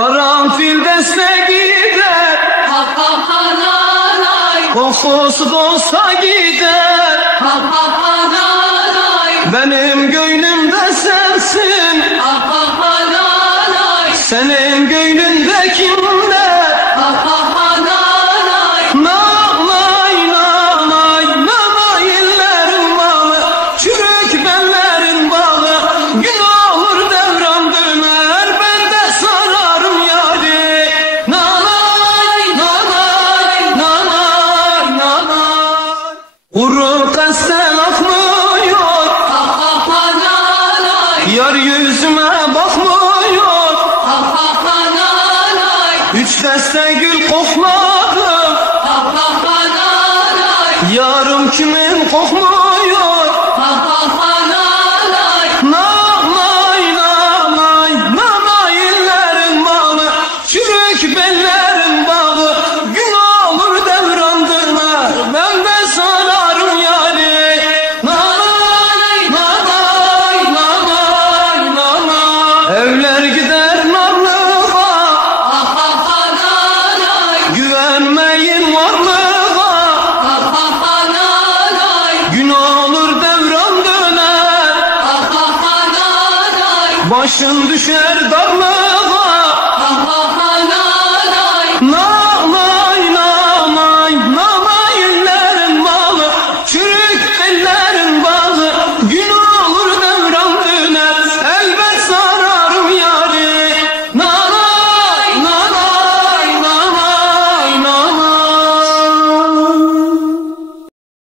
Karanfil deste gider, Ha ha ha na nay, kokusu dolsa gider. ha ha ha na nay, Benim gönlümde sensin, ha ha ha na nay, senin gönlünde kimler? ha ha ha na nay, Nanay nanay nanay ellerin bağı, çürük bellerin bağı. Gün olur devran döner, ben de sararım yâri. Nanay nanay nanay nanay. Kuru kasten akmıyor, ha ha ha na nay, yar yüzüme bakmıyor. ha ha ha na nay, Üç deste gül kokladım, ha ha ha na nay, yarım kimin kokmuyor. ha ha ha na nay, Nanay nanay nanay ellerin bağı, çürük bellerin bağı. Gün olur devran döner, ben de sararım yâri. Nanay nanay nanay nanay. Evler gider narlığa, ha ha ha na nay, güvenmeyin varlığa. ha ha ha na nay, Gün olur devran döner, ha ha ha na nay, başın düşer darlığa.